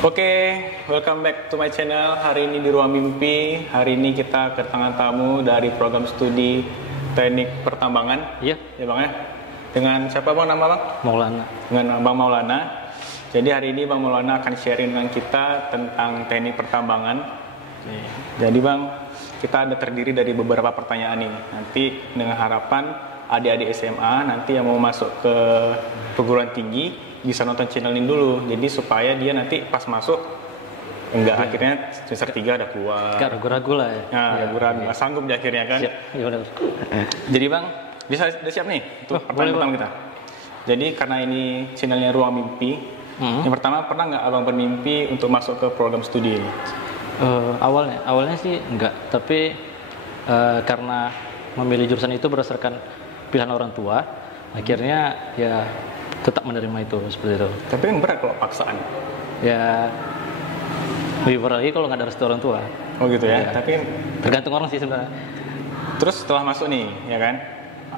Oke, welcome back to my channel. Hari ini di Ruang Mimpi. Hari ini kita kedatangan tamu dari program studi Teknik Pertambangan. Iya. Ya Bang ya. Dengan siapa Bang nama Bang? Maulana. Dengan Bang Maulana. Jadi hari ini Bang Maulana akan sharing dengan kita tentang teknik pertambangan. Jadi Bang, kita ada terdiri dari beberapa pertanyaan ini. Nanti dengan harapan adik-adik SMA nanti yang mau masuk ke perguruan tinggi bisa nonton channel ini dulu, jadi supaya dia nanti pas masuk enggak akhirnya semester 3 ada keluar Enggak ragu-ragu lah ya. Nah, ragu-ragu nggak sanggup di akhirnya kan. Iya benar. Jadi Bang, udah siap nih untuk pertanyaan pertama kita. Jadi karena ini channelnya Ruang Mimpi, yang pertama pernah nggak Abang bermimpi untuk masuk ke program studi ini? Awalnya sih enggak, tapi karena memilih jurusan itu berdasarkan pilihan orang tua, akhirnya ya tetap menerima itu seperti itu. Tapi yang berat kalau paksaan. Ya lebih berat lagi kalau nggak ada restu orang tua. Oh gitu ya. Tapi tergantung orang sih sebenarnya. Terus setelah masuk nih, ya kan?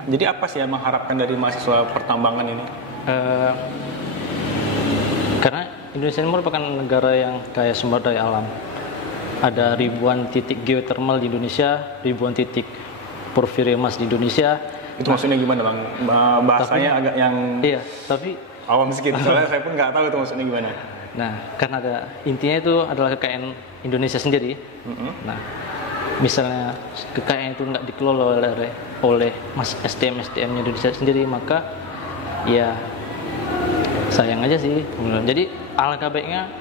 Jadi apa sih yang mengharapkan dari mahasiswa pertambangan ini? Karena Indonesia ini merupakan negara yang kaya sumber daya alam. Ada ribuan titik geothermal di Indonesia, ribuan titik porfiri emas di Indonesia. Itu maksudnya gimana Bang? Bahasanya agak yang iya, tapi awam sedikit, soalnya saya pun nggak tahu itu maksudnya gimana. Nah, karena intinya itu adalah kekayaan Indonesia sendiri. Nah, misalnya kekayaan itu nggak dikelola oleh SDM-nya Indonesia sendiri, maka ya sayang aja sih. Jadi alangkah baiknya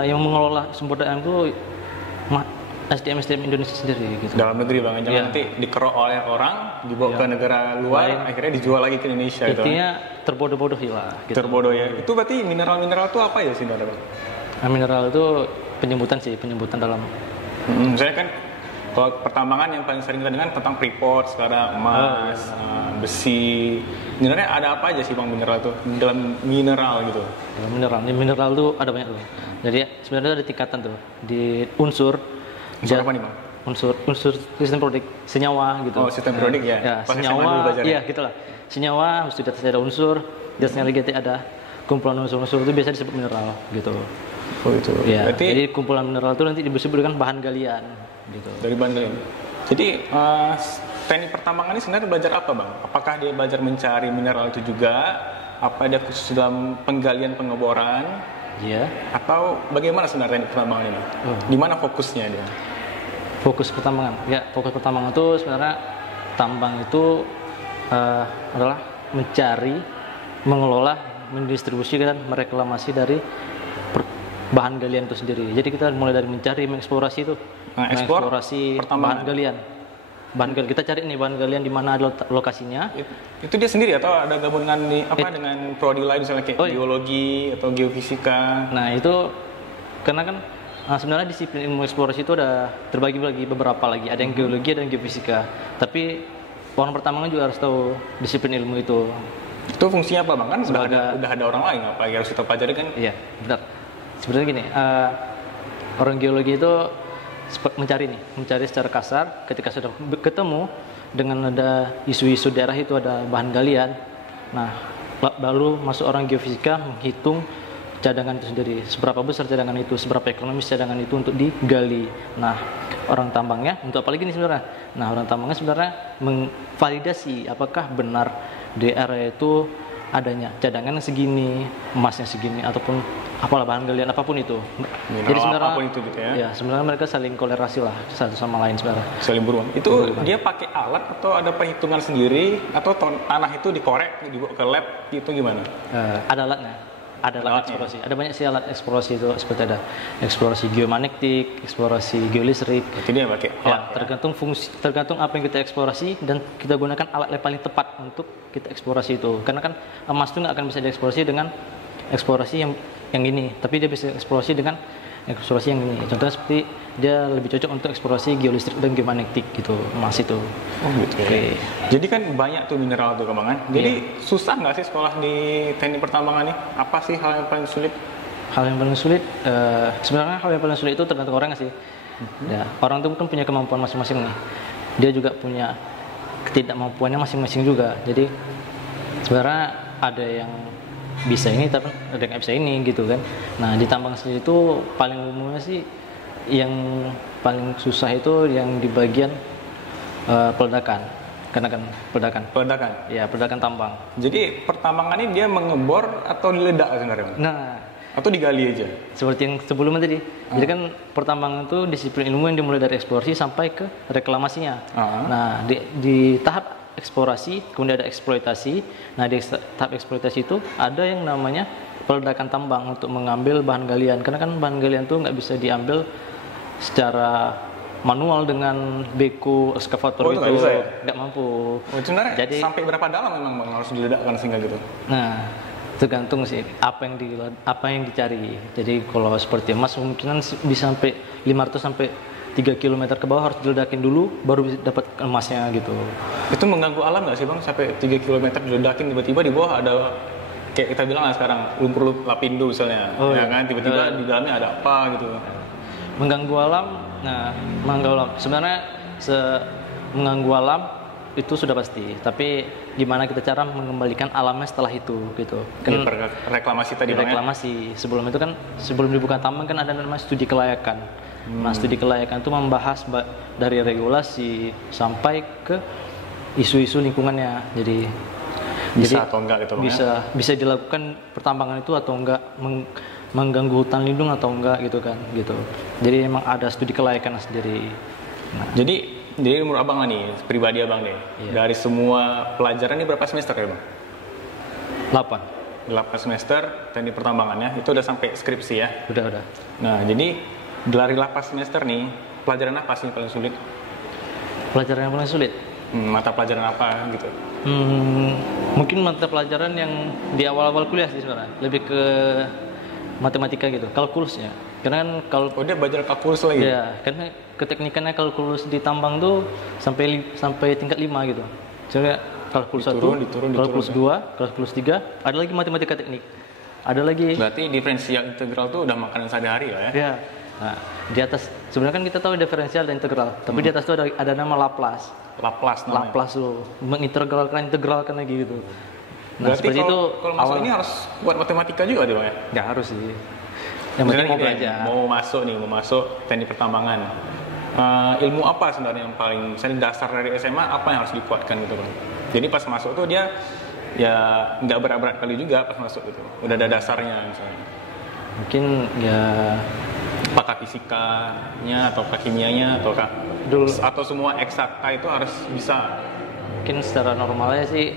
yang mengelola sumber daya alam itu SDM Indonesia sendiri gitu. Dalam negeri Bang, jangan nanti dikerok oleh orang, dibawa ke negara luar, akhirnya dijual lagi ke Indonesia. Intinya terbodoh-bodohi lah gitu. Terbodoh ya. Itu berarti mineral-mineral itu apa ya sih Bang? Mineral itu penyebutan dalam. Saya kan kalau pertambangan yang paling sering kita dengar tentang Freeport sekarang, emas, besi. Sebenarnya ada apa aja sih Bang mineral itu? Dalam mineral gitu. Dalam mineral itu ada banyak tuh. Jadi sebenarnya ada tingkatan tuh di unsur apa nih Bang? Unsur sistem periodik, senyawa gitu. Oh, sistem periodik ya. Ya, senyawa. Iya, gitulah. Senyawa, di atasnya ada unsur, di atasnya lagi ada kumpulan unsur-unsur itu biasa disebut mineral gitu. Oh, itu. Ya, jadi kumpulan mineral itu nanti disebut dengan bahan galian gitu. Dari bahan galian. Jadi teknik pertambangan ini sebenarnya belajar apa Bang? Apakah dia belajar mencari mineral itu juga? Apa dia khusus dalam penggalian pengeboran? Iya. Atau bagaimana sebenarnya teknik pertambangan ini? Di mana fokusnya dia? Fokus pertambangan. Ya, fokus pertambangan itu sebenarnya tambang itu adalah mencari, mengelola, mendistribusikan, mereklamasi dari bahan galian itu sendiri. Jadi kita mulai dari mencari, mengeksplorasi itu, mengeksplorasi bahan galian. Bahan galian kita cari nih bahan galian di mana ada lokasinya. Itu dia sendiri atau ada gabungan dengan prodi lain misalnya kayak geologi atau geofisika? Nah itu karena kan sebenarnya disiplin ilmu eksplorasi itu ada terbagi beberapa lagi. Ada yang geologi, ada yang geofisika. Tapi orang pertambangan juga harus tahu disiplin ilmu itu. Itu fungsinya apa Bang? Kan udah ada orang lain apa yang harus kita pelajari kan? Iya, benar. Sebenarnya gini, orang geologi itu mencari secara kasar. Ketika sudah ketemu dengan ada isu-isu daerah itu ada bahan galian, nah baru masuk orang geofisika menghitung cadangan itu sendiri, seberapa besar cadangan itu, seberapa ekonomis cadangan itu untuk digali. Nah, orang tambangnya untuk apa lagi nih sebenarnya? Nah, orang tambangnya sebenarnya mengvalidasi apakah benar di area itu adanya cadangan segini, emasnya segini, ataupun apalah bahan galian apapun itu. Jadi sebenarnya apapun itu gitu ya. Ya, sebenarnya mereka saling kolerasi lah satu sama lain sebenarnya. Saling berhubungan. Itu dia pakai alat atau ada perhitungan sendiri atau tanah itu dikorek, dibawa ke lab itu gimana? Ada alatnya. Ada alat eksplorasi. Ada banyak sih alat eksplorasi itu, seperti ada eksplorasi geomagnetik, eksplorasi geolistrik. Berarti dia pakai alat. Tergantung apa yang kita eksplorasi dan kita gunakan alat yang paling tepat untuk kita eksplorasi itu. Karena kan emas itu nggak akan bisa dieksplorasi dengan eksplorasi yang ini, tapi dia bisa eksplorasi dengan eksplorasi yang ini. Contohnya seperti dia lebih cocok untuk eksplorasi geolistrik dan geomagnetik gitu, emas itu. Oh gitu. Oke. Jadi kan banyak tuh mineral tuh Bang. Jadi susah nggak sih sekolah di teknik pertambangan nih? Apa sih hal yang paling sulit? Hal yang paling sulit, sebenarnya hal yang paling sulit itu tergantung orang sih. Ya, orang itu kan punya kemampuan masing-masing nih. Dia juga punya ketidakmampuannya masing-masing juga. Jadi sebenarnya ada yang bisa ini tapi ada yang nggak bisa ini gitu kan. Nah di tambang sendiri itu paling umumnya sih yang paling susah itu yang di bagian peledakan, karena kan peledakan. Peledakan. Ya peledakan tambang. Jadi pertambangan ini dia mengebor atau diledak sebenarnya, Bang? Nah Atau digali aja? seperti yang sebelumnya tadi. Jadi kan pertambangan itu disiplin ilmu yang dimulai dari eksplorasi sampai ke reklamasinya. Nah di tahap eksplorasi kemudian ada eksploitasi. Nah di tahap eksploitasi itu ada yang namanya peledakan tambang untuk mengambil bahan galian, karena kan bahan galian itu nggak bisa diambil secara manual dengan beko ekskavator itu itu nggak bisa ya? nggak mampu. Sebenarnya Jadi sampai berapa dalam memang Bang harus diledakkan sehingga gitu? nah tergantung sih apa yang dicari. Jadi kalau seperti emas kemungkinan bisa sampai 500 sampai 3 km ke bawah harus diledakin dulu baru bisa dapat emasnya gitu. Itu mengganggu alam nggak sih Bang? Sampai 3 km diledakin tiba-tiba di bawah ada kayak kita bilang lah sekarang lumpur lapindo misalnya, ya kan tiba-tiba di dalamnya ada apa gitu. Mengganggu alam. Nah, mengganggu alam sebenarnya mengganggu alam itu sudah pasti, tapi gimana kita cara mengembalikan alamnya setelah itu gitu kan. Reklamasi tadi Bang, reklamasi sebelum itu kan, sebelum dibuka tambang kan ada namanya studi kelayakan. Nah studi kelayakan itu membahas dari regulasi sampai ke isu-isu lingkungannya. Jadi atau enggak gitu Bang, bisa dilakukan pertambangan itu atau enggak, mengganggu hutan lindung atau enggak gitu kan gitu. Jadi memang ada studi kelayakan sendiri. Nah, jadi menurut Abang lah nih, pribadi Abang nih, dari semua pelajaran ini berapa semester ya Bang? 8 semester teknik pertambangannya, itu udah sampai skripsi ya? Udah. Nah jadi dari 8 semester nih, pelajaran apa sih yang paling sulit? Pelajaran yang paling sulit? Mata pelajaran apa gitu? Mungkin mata pelajaran yang di awal-awal kuliah sih sebenarnya, lebih ke matematika gitu, kalkulus ya. Karena kan kalau dia belajar kalkulus lagi? Ya, karena keteknikannya kalkulus di tambang tuh sampai tingkat 5 gitu. Jadi kalkulus 1, kalkulus 2, kalkulus 3, ada lagi matematika teknik. Ada lagi. Berarti diferensial integral tuh udah makanan sehari-hari lah ya? Ya. Nah, di atas sebenarnya kan kita tahu diferensial dan integral, tapi di atas itu ada nama Laplace. Laplace namanya. Laplace tuh mengintegralkan lagi gitu. Nah, berarti kalau masuk ini harus buat matematika juga dia Bang ya? Nggak harus sih. Yang penting mau belajar. Mau masuk teknik pertambangan. Ilmu apa sebenarnya yang paling, misalnya dasar dari SMA apa yang harus dikuatkan gitu Bang? Jadi pas masuk tuh dia ya nggak berat-berat kali juga pas masuk gitu. Udah ada dasarnya misalnya. Mungkin ya apakah fisikanya atau kimianya atau semua eksakta itu harus bisa? Mungkin secara normalnya sih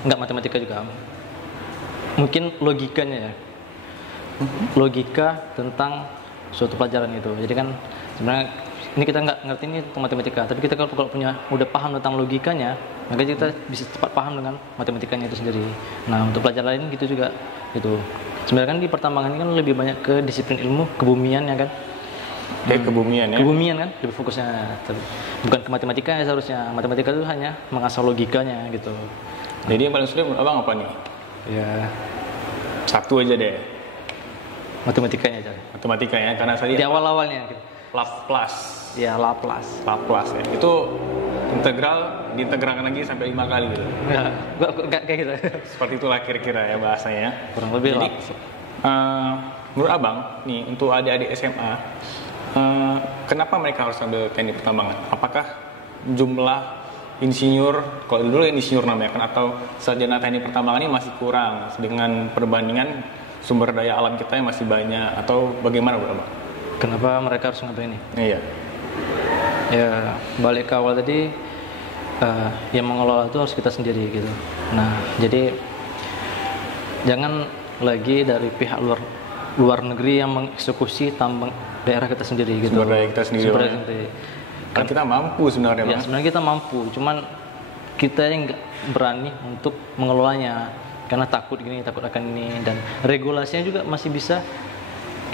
nggak matematika juga. Mungkin logikanya ya. Logika tentang suatu pelajaran itu. Jadi kan sebenarnya ini kita nggak ngerti ini tentang matematika, tapi kita kalau udah paham tentang logikanya, maka kita bisa cepat paham dengan matematikanya itu sendiri. Nah untuk pelajaran lain gitu juga gitu. Sebenarnya kan di pertambangan ini kan lebih banyak ke disiplin ilmu kebumian ya kan. Kebumian ya. Kebumian kan lebih fokusnya, bukan ke matematika ya seharusnya. Matematika itu hanya mengasah logikanya gitu. Jadi yang paling sulit menurut Abang apa nih? Ya satu aja deh. Matematikanya aja. Matematika ya, karena tadi di awal-awalnya gitu. Laplace. Ya Laplace ya. Itu integral diintegralkan lagi sampai 5 kali gitu. Enggak kayak gitu. Seperti itulah kira-kira ya bahasanya. Kurang lebih. Jadi menurut Abang nih untuk adik-adik SMA, kenapa mereka harus ambil teknik pertambangan? Apakah jumlah insinyur, kalau dulu insinyur namanya kan, atau sarjana teknik pertambangan ini masih kurang dengan perbandingan sumber daya alam kita yang masih banyak, atau bagaimana Bang? Kenapa mereka harus ngambil ini? Iya. Ya balik ke awal tadi, yang mengelola itu harus kita sendiri gitu. Nah jadi jangan lagi dari pihak luar negeri yang mengeksekusi tambang daerah kita sendiri gitu. Sumber daya kita sendiri. Kan kita mampu sebenarnya. Ya sebenarnya kita mampu, cuman kita yang nggak berani untuk mengelolanya. Karena takut akan ini, dan regulasinya juga masih bisa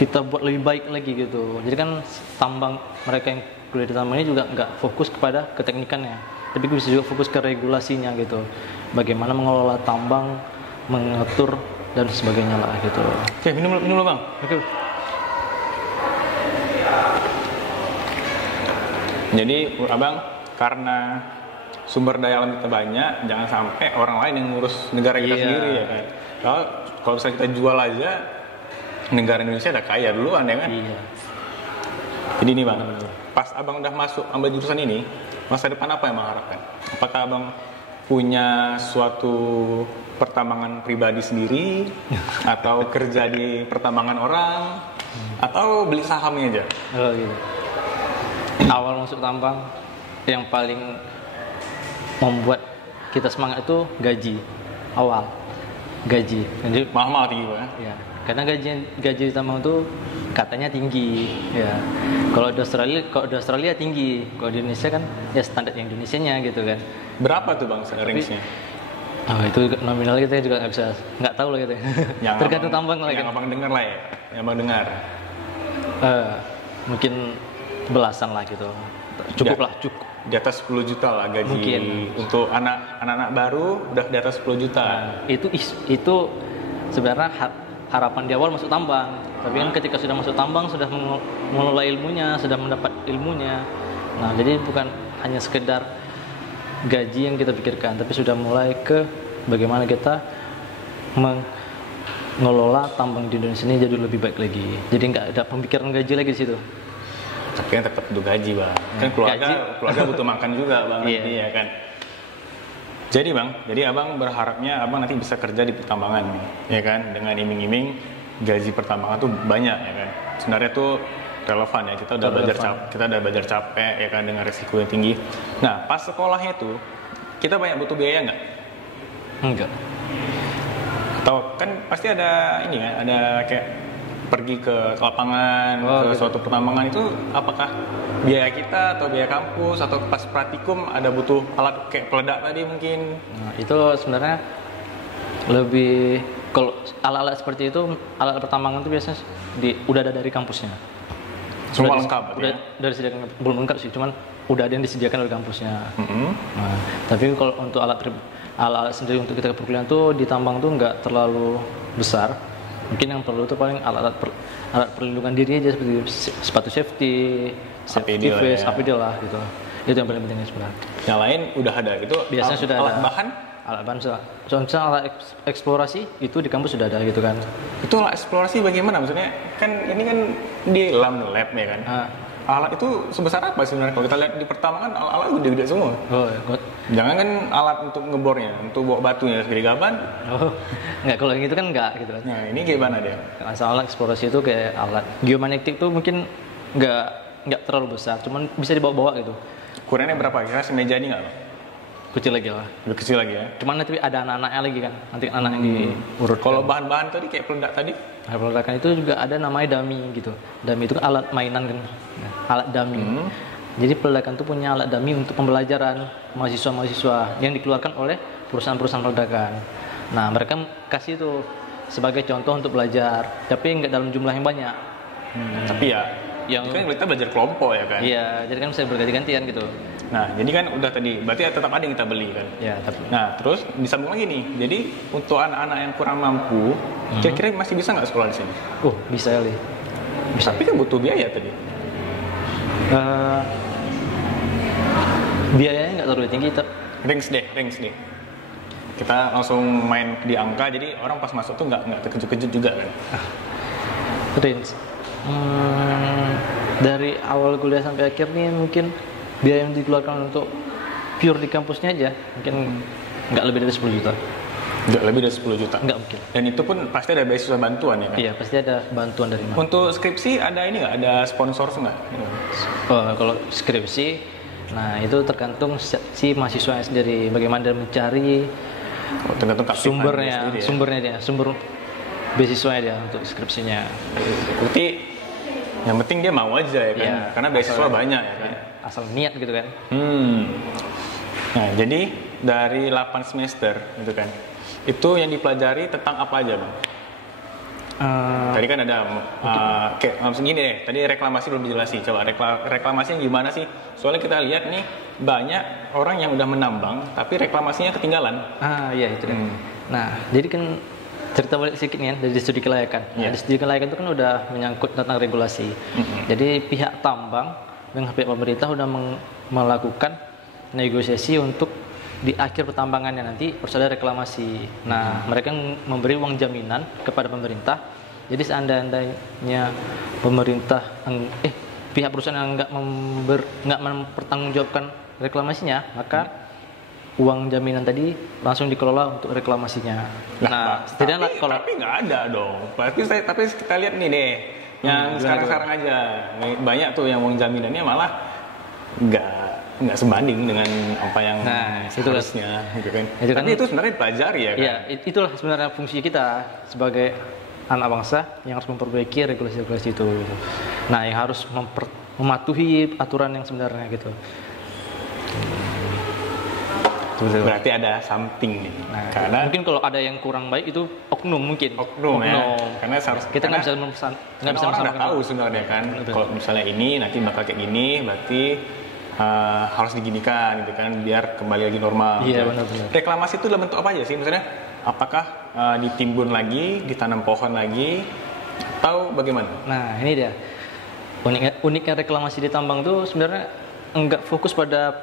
kita buat lebih baik lagi gitu. Jadi kan tambang, mereka yang kuliah di tambang ini juga nggak fokus kepada keteknikannya, tapi bisa juga fokus ke regulasinya gitu. Bagaimana mengelola tambang, mengatur dan sebagainya lah gitu. Oke, minum dulu Bang. Oke. Jadi Abang, karena sumber daya alam kita banyak, jangan sampai orang lain yang ngurus negara kita sendiri ya kan. Kalau misalnya kita jual aja, negara Indonesia udah kaya duluan ya kan. Iya. Jadi ini bang, pas abang udah masuk ambil jurusan ini, masa depan apa yang abang harapkan? Apakah abang punya suatu pertambangan pribadi sendiri, atau kerja di pertambangan orang, atau beli sahamnya aja? Oh gitu. Awal masuk tambang yang paling membuat kita semangat itu gaji awal. Gaji. Jadi Mahal tinggi pak. ya, karena gaji di tambang itu katanya tinggi. Ya. Kalau di Australia tinggi. Kalau di Indonesia kan ya standar yang Indonesianya gitu kan. Berapa tuh bang range-nya? Oh, itu nominal kita juga nggak tahu lah gitu. Tergantung tambang lah. Yang abang dengar lah ya, yang abang dengar. Mungkin belasan lah gitu. Cukup lah, cukup. Di atas 10 juta lah gaji. Mungkin. Untuk anak-anak baru udah di atas 10 juta. Itu sebenarnya harapan di awal masuk tambang. Tapi kan ketika sudah masuk tambang sudah mengelola ilmunya, sudah mendapat ilmunya. Nah, jadi bukan hanya sekedar gaji yang kita pikirkan, tapi sudah mulai ke bagaimana kita mengelola tambang di Indonesia ini jadi lebih baik lagi. Jadi nggak ada pemikiran gaji lagi di situ. Tapi kan tetap butuh gaji bang. Kan keluarga butuh makan juga bang. Nanti ya kan. Jadi bang, abang berharapnya abang nanti bisa kerja di pertambangan nih, ya kan? Dengan iming-iming gaji pertambangan tuh banyak ya kan. Sebenarnya tuh relevan ya, kita udah belajar capek ya kan, dengan resiko yang tinggi. Nah pas sekolahnya tuh kita banyak butuh biaya nggak? Enggak. Atau kan pasti ada ini kan, ada kayak pergi ke lapangan, ke suatu pertambangan itu apakah biaya kita atau biaya kampus atau pas praktikum ada butuh alat kayak peledak tadi mungkin? Nah, itu sebenarnya lebih, kalau alat-alat seperti itu, alat pertambangan itu biasanya udah ada dari kampusnya. Semua lengkap udah dari disediakan, belum lengkap sih, cuman udah ada yang disediakan oleh kampusnya. Nah, tapi kalau untuk alat sendiri untuk kita perkuliahan tuh di tambang tuh nggak terlalu besar. Mungkin yang perlu tuh paling alat perlindungan diri aja, seperti sepatu safety vest, APD lah gitu. Itu yang paling penting sebenarnya. Yang lain udah ada gitu. Biasanya sudah alat ada. bahan. Alat bahan sudah. Contohnya alat eksplorasi itu di kampus sudah ada gitu kan. Itu alat eksplorasi bagaimana maksudnya? Kan ini kan di lab ya kan. Alat itu sebesar apa sebenarnya? Kalau kita lihat di pertambangan alat gede-gede semua. Oh, jangan kan alat untuk ngebornya, untuk bawa batunya segede gaban. Oh, enggak, kalau yang itu kan enggak gitu kan. Nah, ini gimana dia? Alat eksplorasi itu kayak alat geomagnetik tuh mungkin enggak terlalu besar, cuman bisa dibawa-bawa gitu. Ukurannya berapa? Kira semeja ini enggak, Bang? Kecil lagi lah. Lebih kecil lagi ya. Cuman nanti ada anak-anaknya lagi kan. Nanti anak yang diurut. Kalau bahan-bahan tadi kayak peledak tadi? Alat peledakan itu juga ada namanya dummy gitu. Dummy itu kan alat mainan kan. Alat dummy. Jadi peledakan itu punya alat dummy untuk pembelajaran mahasiswa-mahasiswa yang dikeluarkan oleh perusahaan-perusahaan peledakan. Nah, mereka kasih itu sebagai contoh untuk belajar, tapi nggak dalam jumlah yang banyak. Tapi ya, yang kan kita belajar kelompok ya kan? Iya, jadi kan bisa berganti-gantian gitu. Nah, jadi kan udah tadi, berarti tetap ada yang kita beli kan? Ya, tapi. Nah, terus disambung lagi nih. Jadi untuk anak-anak yang kurang mampu, kira-kira masih bisa nggak sekolah di sini? Bisa kali. Bisa. Tapi kan butuh biaya tadi. Biayanya nggak terlalu tinggi. Range deh. Kita langsung main di angka, jadi orang pas masuk tuh nggak terkejut-kejut juga kan? Range. Dari awal kuliah sampai akhir nih mungkin biaya yang dikeluarkan untuk pure di kampusnya aja mungkin nggak lebih dari 10 juta. Nggak lebih dari 10 juta? Nggak mungkin. Dan itu pun pasti ada beasiswa bantuan ya kan? Iya, pasti ada bantuan dari mana. Untuk skripsi ada ini nggak? Ada sponsor nggak? Kalau skripsi, nah itu tergantung si mahasiswa sendiri bagaimana dia mencari tergantung sumber beasiswanya dia untuk skripsinya. Berarti yang penting dia mau aja ya kan? Ya, karena beasiswa banyak ya kan? Asal niat gitu kan. Nah, jadi dari 8 semester gitu kan, itu yang dipelajari tentang apa aja Bang? Tadi kan ada kayak langsung gini deh, tadi reklamasi belum dijelasin. Coba reklamasinya gimana sih? Soalnya kita lihat nih banyak orang yang udah menambang tapi reklamasinya ketinggalan. Iya itu deh. Nah, jadi kan cerita balik sedikit nih ya, dari studi kelayakan. Nah, di studi kelayakan itu kan udah menyangkut tentang regulasi. Jadi pihak tambang dengan pihak pemerintah udah melakukan negosiasi untuk di akhir pertambangannya nanti harus ada reklamasi. Nah, mereka memberi uang jaminan kepada pemerintah. Jadi seandainya pemerintah pihak perusahaan yang nggak mempertanggungjawabkan reklamasinya, maka uang jaminan tadi langsung dikelola untuk reklamasinya. Nah, setidaknya kalau tapi nggak ada dong. Tapi kita lihat nih deh, yang sekarang aja banyak tuh yang uang jaminannya malah nggak sebanding dengan apa yang harusnya, gitu kan. Tapi itu sebenarnya dipelajari ya kan? Iya, itulah sebenarnya fungsi kita sebagai anak bangsa yang harus memperbaiki regulasi-regulasi itu. Gitu. Nah, yang harus mematuhi aturan yang sebenarnya gitu. Berarti ada something nih. Nah, karena mungkin kalau ada yang kurang baik itu oknum ya. Karena kita nggak bisa orang nggak tahu sebenarnya kan. Kalau misalnya ini nanti bakal kayak gini, berarti harus diginikan gitu kan, biar kembali lagi normal. Iya, gitu. benar-benar. Reklamasi itu dalam bentuk apa aja sih? Misalnya, apakah ditimbun lagi, ditanam pohon lagi, atau bagaimana? Nah, ini dia. Uniknya reklamasi di tambang itu sebenarnya enggak fokus pada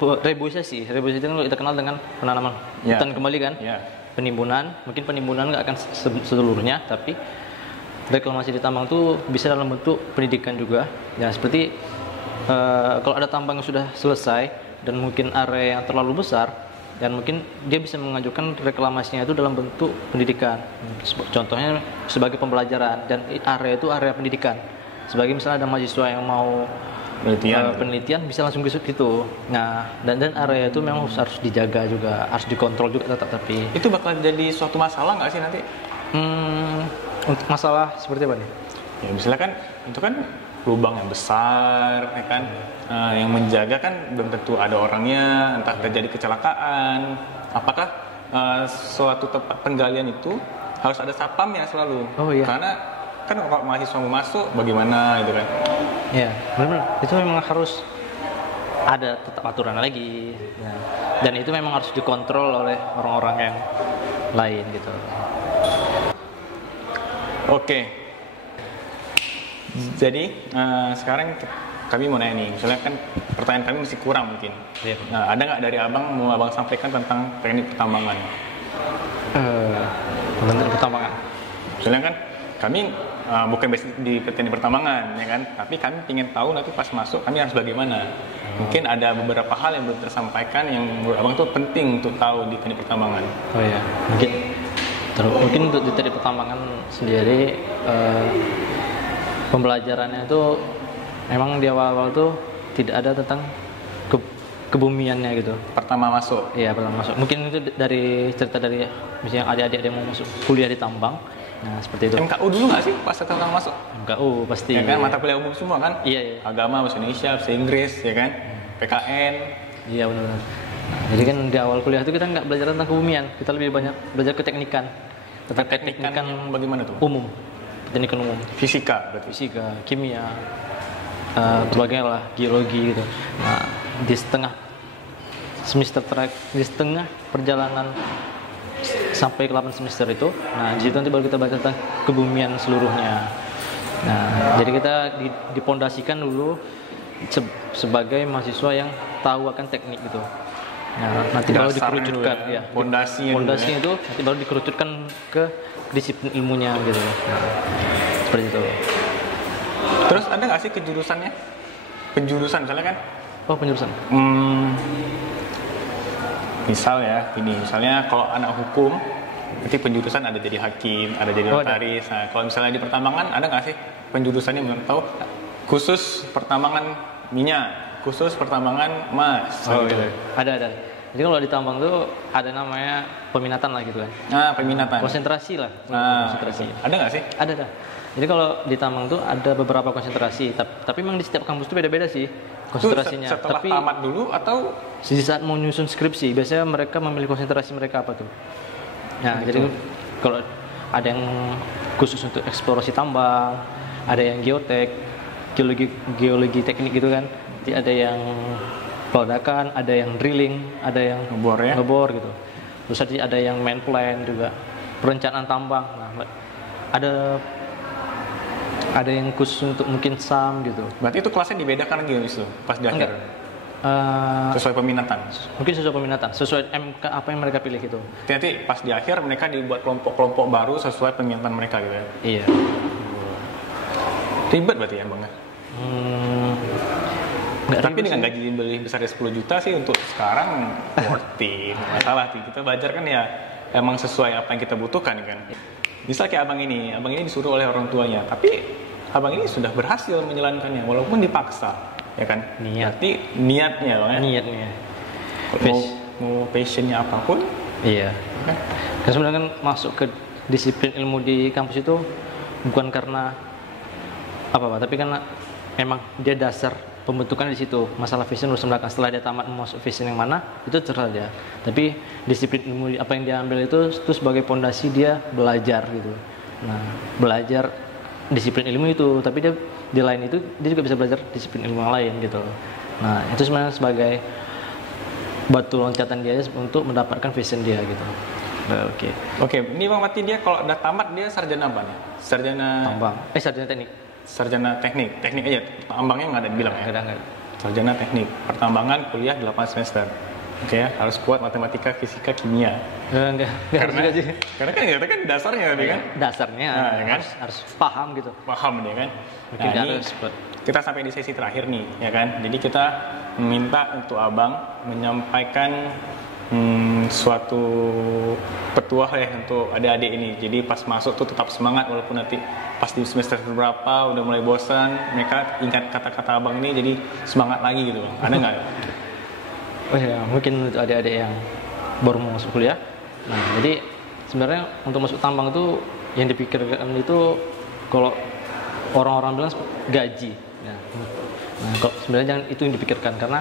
reboisasi. Reboisasi itu kita kenal dengan penanaman hutan kembali kan. Penimbunan, mungkin penimbunan nggak akan seluruhnya, tapi reklamasi di tambang itu bisa dalam bentuk pendidikan juga. Ya seperti kalau ada tambang yang sudah selesai dan mungkin area yang terlalu besar, dan mungkin dia bisa mengajukan reklamasinya itu dalam bentuk pendidikan. Contohnya sebagai pembelajaran, dan area itu area pendidikan. Sebagai misalnya ada mahasiswa yang mau penelitian bisa langsung ke situ. Nah, dan area itu memang harus dijaga juga, harus dikontrol juga tetap. Tapi itu bakal jadi suatu masalah nggak sih nanti? Untuk masalah seperti apa nih? Ya misalnya kan itu kan lubang yang besar, ya kan, yang menjaga kan belum tentu ada orangnya, entah terjadi kecelakaan. Apakah suatu tempat penggalian itu harus ada satpamnya selalu? Oh iya. Karena kan kalau mahasiswa mau masuk bagaimana gitu kan? Ya, benar-benar. Itu memang harus ada tetap aturan lagi. Nah, dan itu memang harus dikontrol oleh orang-orang yang lain gitu. Oke. Jadi sekarang kami mau nanya nih, misalnya kan pertanyaan kami masih kurang mungkin. Iya. Nah, ada nggak dari abang mau abang sampaikan tentang teknik pertambangan? Tentang pertambangan. Misalnya kan kami bukan basic di teknik pertambangan, ya kan? Tapi kami ingin tahu nanti pas masuk kami harus bagaimana. Mungkin ada beberapa hal yang belum tersampaikan yang menurut abang tuh penting untuk tahu di teknik pertambangan. Oh iya, mungkin untuk di teknik pertambangan sendiri pembelajarannya itu memang di awal-awal tuh tidak ada tentang kebumiannya gitu. Pertama masuk. Iya, pertama masuk. Mungkin itu dari cerita dari misalnya adik-adik yang mau masuk kuliah di tambang. Nah, seperti itu. MKU dulu nggak sih pas tentang masuk? MKU pasti. Ya kan, mata kuliah umum semua kan? Iya. Agama, bahasa Indonesia, bahasa Inggris, ya kan? PKN. Iya, benar-benar. Nah, jadi kan di awal kuliah itu kita nggak belajar tentang kebumian, kita lebih banyak belajar keteknikan. Tentang teknikan bagaimana tuh? Umum. Teknikan umum. Fisika, berarti. Fisika, kimia, sebagainya lah, geologi gitu. Nah, di setengah perjalanan sampai ke 8 semester itu, nah di situ nanti baru kita belajar tentang kebumian seluruhnya. Nah, jadi kita dipondasikan dulu sebagai mahasiswa yang tahu akan teknik gitu. Nah, nanti baru dikerucutkan ya. Pondasinya itu nanti baru dikerucutkan ke disiplin ilmunya gitu. Nah, seperti itu. Terus ada nggak sih kejurusannya? Penjurusan misalnya kan? Oh, penjurusan. Misal ya, misalnya kalau anak hukum, nanti penjurusan ada jadi hakim, ada jadi notaris. Nah, kalau misalnya di pertambangan ada nggak sih penjurusannya menurut tahu? Khusus pertambangan minyak, khusus pertambangan emas. Oh, gitu. Ada. Jadi kalau di tambang tuh ada namanya peminatan lah gitu kan. Nah, peminatan. Konsentrasi lah. Konsentrasi. Ada nggak sih? Ada. Jadi kalau di tambang tuh ada beberapa konsentrasi, tapi memang di setiap kampus tuh beda-beda sih konsentrasinya. Itu setelah tamat dulu atau di saat mau nyusun skripsi, biasanya mereka memilih konsentrasi mereka apa tuh. Nah, jadi kalau ada yang khusus untuk eksplorasi tambang, ada yang geotek, geologi teknik gitu kan. Nanti ada yang peledakan, ada yang drilling, ada yang ngebor gitu. Terus ada yang main plan juga, perencanaan tambang. Nah, ada yang khusus untuk mungkin SAM gitu. Berarti itu kelasnya dibedakan lagi itu pas di akhir? Sesuai peminatan. Mungkin sesuai peminatan, sesuai MK apa yang mereka pilih gitu. Nanti pas di akhir mereka dibuat kelompok-kelompok baru sesuai peminatan mereka gitu ya. Iya. Ribet berarti ya Bang ya? Tapi dengan sih. gaji lebih besar dari 10 juta sih untuk sekarang worth it. Masalah sih, kita belajar kan ya emang sesuai apa yang kita butuhkan kan. Misal kayak abang ini disuruh oleh orang tuanya, tapi abang ini sudah berhasil menjalankannya walaupun dipaksa, ya kan? Niat. Berarti niatnya Bang ya. Niatnya. Mau passionnya apapun, Iya. kan? Dan sebenarnya kan masuk ke disiplin ilmu di kampus itu bukan karena apa-apa, tapi karena emang dia dasar pembentukan di situ. Masalah vision urusan belakang, setelah dia tamat mau masuk vision yang mana itu terserah dia. Tapi disiplin ilmu apa yang dia ambil itu sebagai pondasi dia belajar gitu. Nah, belajar disiplin ilmu itu, tapi dia di lain itu dia juga bisa belajar disiplin ilmu yang lain gitu. Nah, itu sebenarnya sebagai batu loncatan dia untuk mendapatkan vision dia gitu. Nah, Oke, ini Bang Mati dia kalau udah tamat dia sarjana apa nih? Sarjana tambang. Sarjana teknik. Sarjana teknik aja. Tambangnya nggak ada bilang ya. Enggak ada. Sarjana teknik, pertambangan kuliah 8 semester. Oke ya, harus kuat matematika, fisika, kimia. Enggak harus juga sih. Karena kan kita kan dasarnya tadi kan. Dasarnya Nah, ya kan? harus paham gitu. Paham dia kan. Mungkin Nah, ini harus buat kita sampai di sesi terakhir nih, ya kan. Jadi kita meminta untuk abang menyampaikan suatu petuah ya untuk adik-adik ini. Jadi pas masuk tuh tetap semangat walaupun nanti pas di semester berapa udah mulai bosan, mereka ingat kata-kata abang ini jadi semangat lagi gitu Bang. Ada nggak? oh ya, mungkin untuk adik-adik yang baru mau masuk kuliah. Nah, jadi sebenarnya untuk masuk tambang itu yang dipikirkan itu kalau orang-orang bilang gaji. Ya. Nah, kalau sebenarnya jangan itu yang dipikirkan karena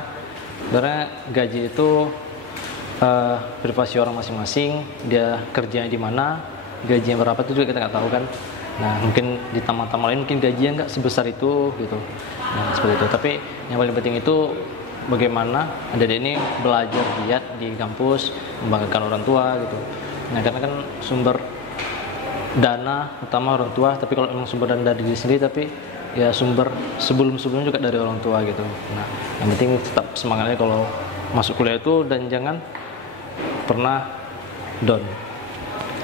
sebenarnya gaji itu privasi orang masing-masing, dia kerjanya di mana, gajinya berapa itu juga kita nggak tahu kan. Nah, mungkin di tambang-tambang lain mungkin gajinya nggak sebesar itu gitu. Nah, seperti itu. Tapi yang paling penting itu bagaimana adik-adik ini belajar giat di kampus, membanggakan orang tua gitu. Nah, karena kan sumber dana utama orang tua, tapi kalau memang sumber dana dari diri sendiri, tapi ya sumber sebelum-sebelumnya juga dari orang tua gitu. Nah, yang penting tetap semangatnya kalau masuk kuliah itu dan jangan pernah down.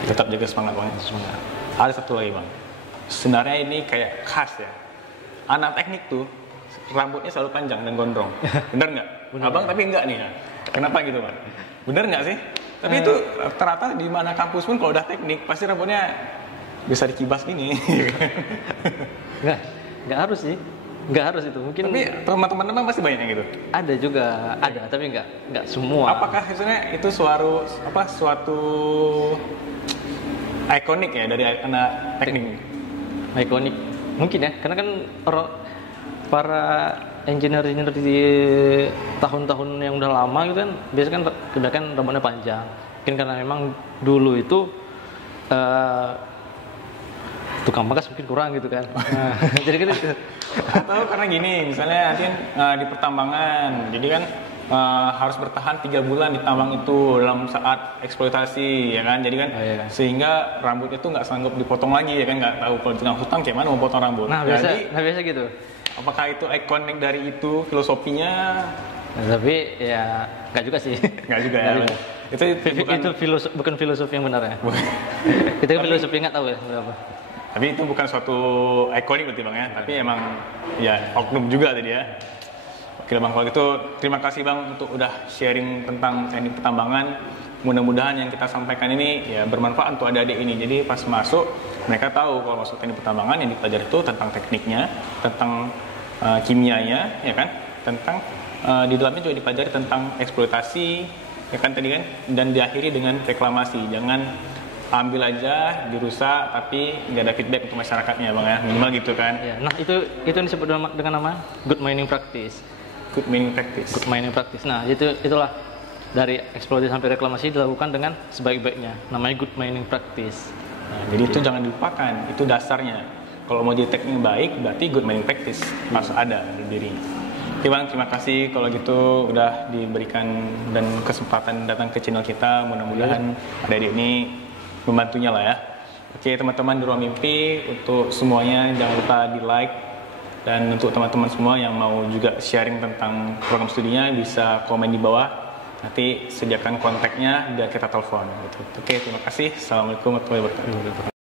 Tetap jaga semangat Bang. Semangat. Ada satu lagi Bang. Sebenarnya ini kayak khas ya. Anak teknik tuh rambutnya selalu panjang dan gondrong. Bener nggak? Abang tapi enggak nih ya. Kenapa gitu Bang? Bener nggak sih? Tapi itu ternyata di mana kampus pun kalau udah teknik pasti rambutnya bisa dikibas gini. Nggak harus sih. Nggak harus itu. Mungkin Tapi teman-teman Bang pasti banyak yang gitu. ada juga, ada, tapi nggak semua. Apakah sebenarnya itu suatu ikonik ya dari anak teknik? Ikonik mungkin ya, karena kan para engineer di tahun-tahun yang udah lama gitu kan biasanya kan kebanyakan rambutnya panjang, mungkin karena memang dulu itu tukang pangkas mungkin kurang gitu kan. Nah, jadi kan itu. Atau karena gini, misalnya nanti di pertambangan, jadi kan harus bertahan 3 bulan di tambang itu dalam saat eksploitasi, ya kan? Jadi kan iya. sehingga rambut itu nggak sanggup dipotong lagi, ya kan? Nggak tahu kalau di tengah hutan kayak mana mau potong rambut. Nah, biasa gitu. Apakah itu ikonik dari itu filosofinya? Nah, tapi ya nggak juga sih. Nggak juga ya. Itu bukan filosofi yang benar ya. Itu kan filosofi nggak tahu ya berapa. Tapi itu bukan suatu ikonik berarti Bang ya, tapi emang ya oknum juga tadi ya. Oke Bang, kalau gitu terima kasih Bang untuk udah sharing tentang teknik pertambangan. Mudah-mudahan yang kita sampaikan ini ya bermanfaat untuk adik-adik ini. Jadi pas masuk mereka tahu kalau masuk teknik pertambangan yang dipelajari itu tentang tekniknya, tentang kimianya, ya kan, tentang di dalamnya juga dipelajari tentang eksploitasi, ya kan tadi kan, dan diakhiri dengan reklamasi. Jangan ambil aja dirusak tapi nggak ada feedback untuk masyarakatnya Bang ya, minimal gitu kan. Ya, nah itu yang disebut dengan nama good mining practice. Good mining practice. Good mining practice. Nah itulah dari eksploitasi sampai reklamasi dilakukan dengan sebaik-baiknya. Namanya good mining practice. Nah, jadi itu jangan dilupakan, itu dasarnya. Kalau mau jadi teknik baik berarti good mining practice harus ada di diri. Oke Bang, terima kasih kalau gitu udah diberikan dan kesempatan datang ke channel kita. Mudah-mudahan adik-adik ini membantunya lah ya. Oke teman-teman di Ruang Mimpi, untuk semuanya jangan lupa di like, Dan untuk teman-teman semua yang mau juga sharing tentang program studinya bisa komen di bawah. Nanti sediakan kontaknya biar kita telepon. Gitu. Oke, terima kasih. Assalamualaikum warahmatullahi wabarakatuh.